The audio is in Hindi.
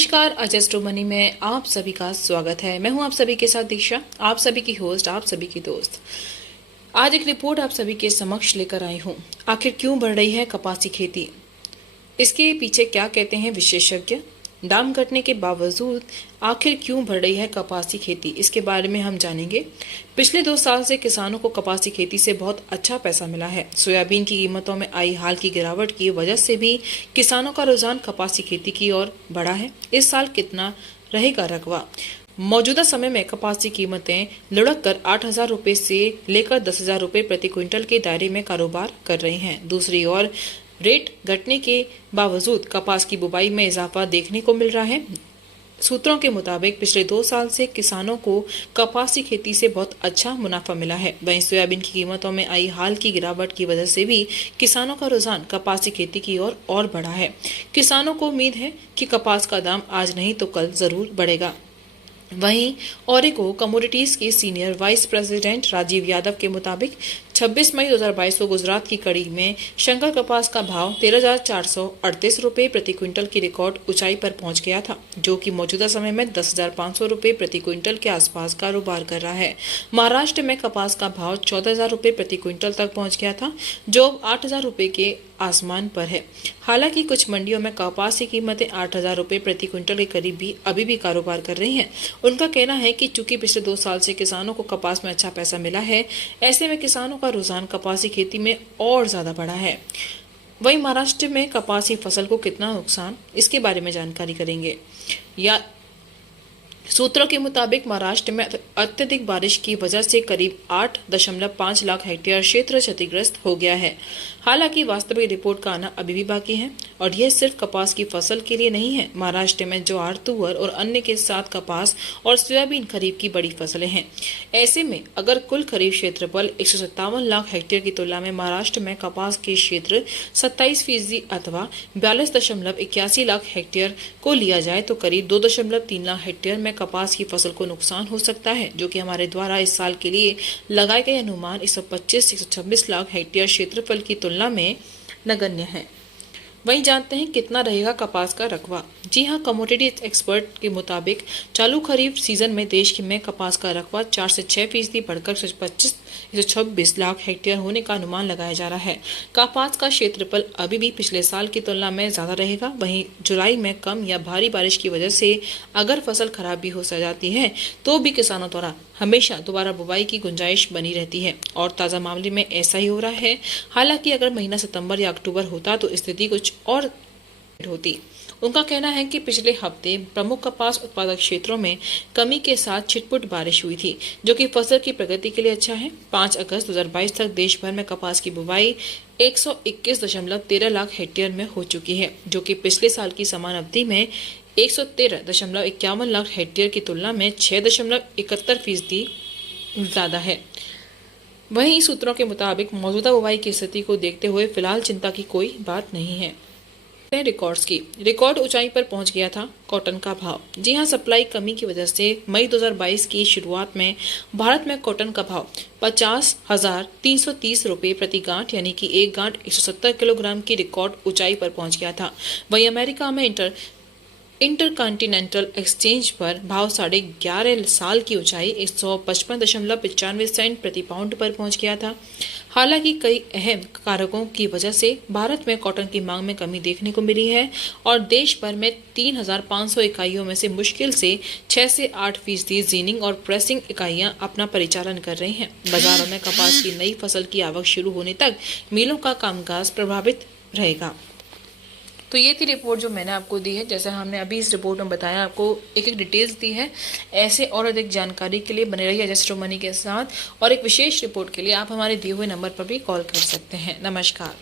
नमस्कार, अजस्ट्रो मनी में आप सभी का स्वागत है। मैं हूं आप सभी के साथ दीक्षा, आप सभी की होस्ट, आप सभी की दोस्त। आज एक रिपोर्ट आप सभी के समक्ष लेकर आई हूं। आखिर क्यों बढ़ रही है कपास की खेती, इसके पीछे क्या कहते हैं विशेषज्ञ। दाम घटने के बावजूद आखिर क्यों बढ़ रही है कपास की खेती, इसके बारे में हम जानेंगे। पिछले 2 साल से किसानों को कपास की खेती से बहुत अच्छा पैसा मिला है। सोयाबीन की कीमतों में आई हाल की गिरावट की वजह से भी किसानों का रुझान कपास की खेती की ओर बढ़ा है। इस साल कितना रहेगा रकबा। मौजूदा समय में कपास की कीमतें लुढ़क कर 8,000 रुपए से लेकर 10,000 रुपए प्रति क्विंटल के दायरे में कारोबार कर रही हैं। दूसरी ओर रेट घटने के बावजूद कपास की बुवाई में इजाफा देखने को मिल रहा है। सूत्रों के मुताबिक पिछले 2 साल से किसानों को कपास की खेती से बहुत अच्छा मुनाफा मिला है। वहीं सोयाबीन की कीमतों में आई हाल की गिरावट की वजह से भी किसानों का रुझान कपास की खेती की ओर और बढ़ा है। किसानों को उम्मीद है कि कपास का दाम आज नहीं तो कल जरूर बढ़ेगा। वहीं ओरिको कमोडिटीज के senior vice president Rajeev Yadav के मुताबिक 26 मई 2022 को गुजरात की कड़ी में शंकर कपास का भाव 13,438 रुपए प्रति क्विंटल की रिकॉर्ड ऊंचाई पर पहुंच गया था, जो कि मौजूदा समय में 10,500 रुपए प्रति क्विंटल के आसपास कारोबार कर रहा है। महाराष्ट्र में कपास का भाव 14,000 रुपए प्रति क्विंटल तक पहुंच गया था, जो 8,000 रुपए के आसमान पर है। हालांकि कुछ मंडियों में कपास की कीमतें 8,000 रुपए प्रति क्विंटल के करीब भी अभी भी कारोबार कर रही हैं। उनका कहना है कि चूंकि पिछले 2 साल से किसानों को कपास में अच्छा पैसा मिला है, ऐसे में किसानों का रुझान कपास की खेती में और ज्यादा बढ़ा है। वहीं महाराष्ट्र में कपास की फसल को कितना नुकसान, इसके बारे में जानकारी करेंगे। सूत्रों के मुताबिक महाराष्ट्र में अत्यधिक बारिश की वजह से करीब 8.5 लाख हेक्टेयर क्षेत्र क्षतिग्रस्त हो गया है। हालांकि वास्तविक रिपोर्ट का आना अभी भी बाकी है और यह सिर्फ कपास की फसल के लिए नहीं है। महाराष्ट्र में ज्वार, तुअर और अन्य के साथ कपास और सोयाबीन खरीफ की बड़ी फसलें हैं। ऐसे में अगर कुल खरीफ क्षेत्रफल 157 लाख हेक्टेयर की तुलना में महाराष्ट्र में कपास के क्षेत्र 27% अथवा 42.81 लाख हेक्टेयर को लिया जाए तो करीब 2.3 लाख हेक्टेयर में कपास की फसल को नुकसान हो सकता है, जो कि हमारे द्वारा इस साल के लिए लगाए गए अनुमान 125 से 126 लाख हेक्टेयर क्षेत्रफल की तुलना में नगण्य है। वहीं जानते हैं कितना रहेगा कपास का रकबा। जी हां, कमोडिटी एक्सपर्ट के मुताबिक चालू खरीफ सीजन में देश में कपास का रकबा 4 से 6% बढ़कर 125 से 26 लाख हेक्टेयर होने का अनुमान लगाया जा रहा है। कपास का क्षेत्रफल अभी भी पिछले साल की तुलना में ज्यादा रहेगा। वहीं जुलाई में कम या भारी बारिश की वजह से अगर फसल खराब भी हो जाती है तो भी किसानों द्वारा हमेशा दोबारा बुवाई की गुंजाइश बनी रहती है और ताज़ा मामले में ऐसा ही हो रहा है। हालांकि अगर महीना सितंबर या अक्टूबर होता तो स्थिति कुछ और होती। उनका कहना है कि पिछले हफ्ते प्रमुख कपास उत्पादक क्षेत्रों में कमी के साथ छिटपुट बारिश हुई थी, जो कि फसल की प्रगति के लिए अच्छा है। 5 अगस्त 2022 तक देश भर में कपास की बुवाई 121.13 लाख हेक्टेयर में हो चुकी है, जो कि पिछले साल की समान अवधि में 113.51 लाख हेक्टेयर की तुलना में 6.71% ज्यादा है। वहीं सूत्रों के मुताबिक मौजूदा बुवाई की स्थिति को देखते हुए फिलहाल चिंता की कोई बात नहीं है। रिकॉर्ड्स की रिकॉर्ड ऊंचाई पर पहुंच गया था कॉटन का भाव। जी हां, सप्लाई कमी की वजह से मई 2022 की शुरुआत में भारत में कॉटन का भाव 50,330 रुपए प्रति गांठ यानी कि एक गांठ 170 किलोग्राम की रिकॉर्ड ऊंचाई पर पहुंच गया था। वहीं अमेरिका में इंटरकॉन्टिनेंटल एक्सचेंज पर भाव 11.5 साल की ऊंचाई 155.95 सेंट प्रति पाउंड पर पहुंच गया था। हालांकि कई अहम कारकों की वजह से भारत में कॉटन की मांग में कमी देखने को मिली है और देश भर में 3,500 इकाइयों में से मुश्किल से 6 से 8% जीनिंग और प्रेसिंग इकाइयां अपना परिचालन कर रही हैं। बाजारों में कपास की नई फसल की आवक शुरू होने तक मिलों का कामकाज प्रभावित रहेगा। तो ये थी रिपोर्ट जो मैंने आपको दी है। जैसे हमने अभी इस रिपोर्ट में बताया, आपको एक डिटेल्स दी है। ऐसे और अधिक जानकारी के लिए बने रहिए अजस्ट्रो मनी के साथ और एक विशेष रिपोर्ट के लिए आप हमारे दिए हुए नंबर पर भी कॉल कर सकते हैं। नमस्कार।